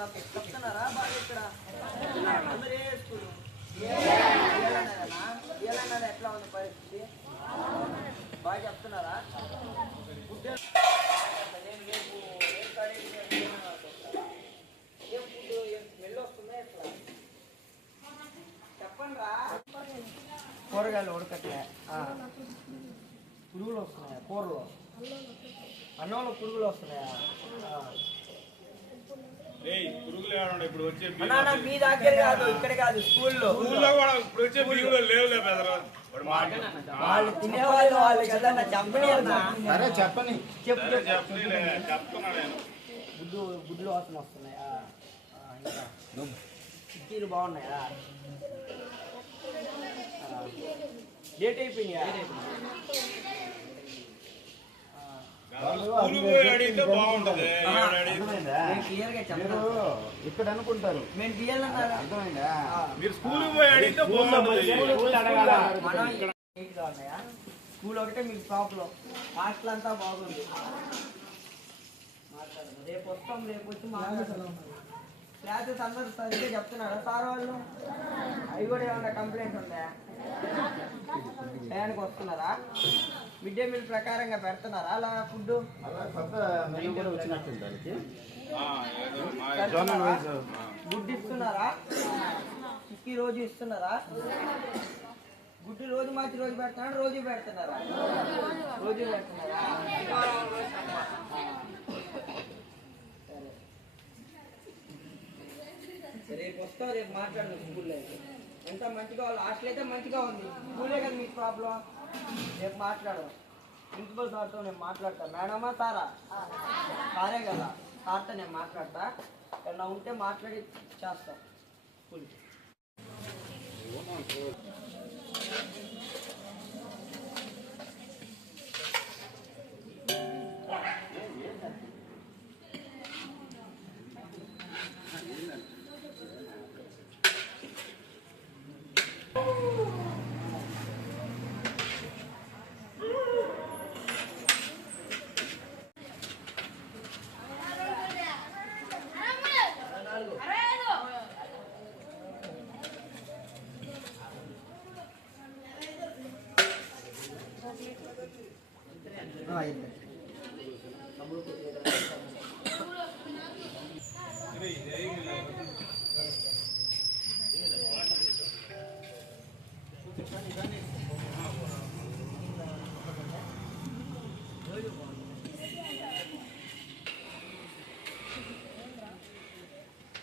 చెప్తున్నారా బాగా ఇక్కడ అందరూ ఏ స్కూల్ ఎట్లా ఉంది పరిస్థితి బాగా చెప్తున్నారా నేను రేపు ఏం ఫుడ్ ఏం స్మెల్ వస్తుందా ఎట్లా చెప్పండి రా కూరగాయలు ఉడకట్లే పురుగులు వస్తున్నాయా కూరలో అన్నంలో పురుగులు వస్తున్నాయా మీ దగ్గర కాదు ఇక్కడ కాదు స్కూల్లో వాళ్ళు తినేవాళ్ళు వాళ్ళు కదా చెప్పని గుడ్లు వాసన వస్తున్నాయా చిక్కీలు బాగున్నాయా డేట్ అయిపోయినాయా ఇక్కడ అనుకుంటారు మీరు స్కూల్ స్కూల్ ఒకటే మీకు ప్రాబ్లం హాస్టల్ అంతా బాగుంది రేపు వస్తాం రేపు వచ్చి మాట్లాడతాం క్లాసెస్ అందరూ సరిగ్గా చెప్తున్నారా సార్ వాళ్ళు అవి కూడా ఏమన్నా కంప్లైంట్ ఉందా టయానికి వస్తున్నారా మిడ్ డే మీల్ ప్రకారంగా పెడుతున్నారా అలా ఫుడ్ గుడ్డు ఇస్తున్నారా ఇక్కి రోజు ఇస్తున్నారా గుడ్డు రోజు మార్చి రోజు పెడుతున్నారా రోజు పెడుతున్నారా రోజు పెడుతున్నారా రేపు వస్తాం రేపు మాట్లాడదాం స్కూల్లో అయితే ఎంత మంచిగా వాళ్ళు హాస్టల్ అయితే మంచిగా ఉంది స్కూలే కదా మీకు ప్రాబ్లం రేపు మాట్లాడదాం ప్రిన్సిపల్ సార్తో నేను మాట్లాడతాను మేడమా సారా సారే కదా సార్తో నేను మాట్లాడతా ఏమన్నా ఉంటే మాట్లాడి చేస్తా స్కూల్కి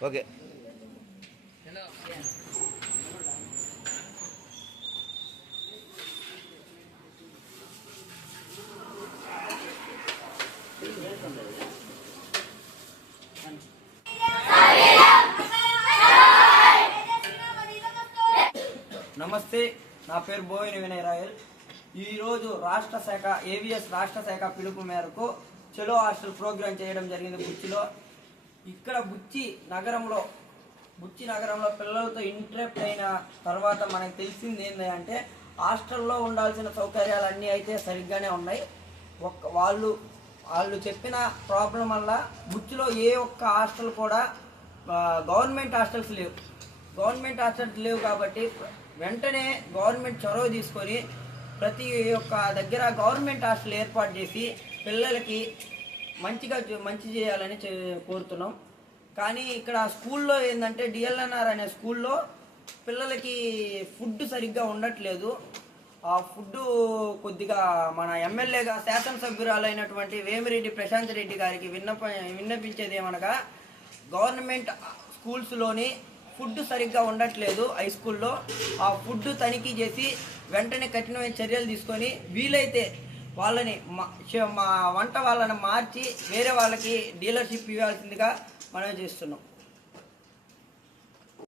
ఓకే నమస్తే, నా పేరు బోయిన వినయ్ రాయల్. ఈరోజు రాష్ట్ర శాఖ ఏవిఎస్ రాష్ట్ర శాఖ పిలుపు మేరకు చలో హాస్టల్ ప్రోగ్రాం చేయడం జరిగింది బుచ్చిలో. ఇక్కడ బుచ్చి నగరంలో పిల్లలతో ఇంటరాక్ట్ అయిన తర్వాత మనకు తెలిసింది ఏంటంటే హాస్టల్లో ఉండాల్సిన సౌకర్యాలన్నీ అయితే సరిగ్గానే ఉన్నాయి. వాళ్ళు చెప్పిన ప్రాబ్లం వల్ల బుచ్చిలో ఏ ఒక్క హాస్టల్ కూడా గవర్నమెంట్ హాస్టల్స్ లేవు కాబట్టి వెంటనే గవర్నమెంట్ చొరవ తీసుకొని ప్రతి ఒక్క దగ్గర గవర్నమెంట్ హాస్టల్ ఏర్పాటు చేసి పిల్లలకి మంచి చేయాలని కోరుతున్నాం. కానీ ఇక్కడ స్కూల్లో ఏంటంటే డిఎల్ఎన్ఆర్ అనే స్కూల్లో పిల్లలకి ఫుడ్ సరిగ్గా ఉండట్లేదు. ఆ ఫుడ్ కొద్దిగా మన ఎమ్మెల్యేగా శాసనసభ్యురాలైనటువంటి వేమిరెడ్డి ప్రశాంత్ రెడ్డి గారికి విన్నపించేది ఏమనగా గవర్నమెంట్ స్కూల్స్లోని ఫుడ్ సరిగ్గా ఉండట్లేదు. హై స్కూల్లో ఆ ఫుడ్ తనిఖీ చేసి వెంటనే కఠినమైన చర్యలు తీసుకొని వీలైతే వాళ్ళని మా వంట వాళ్ళని మార్చి వేరే వాళ్ళకి డీలర్షిప్ ఇవ్వాల్సిందిగా మనం చేస్తున్నాం.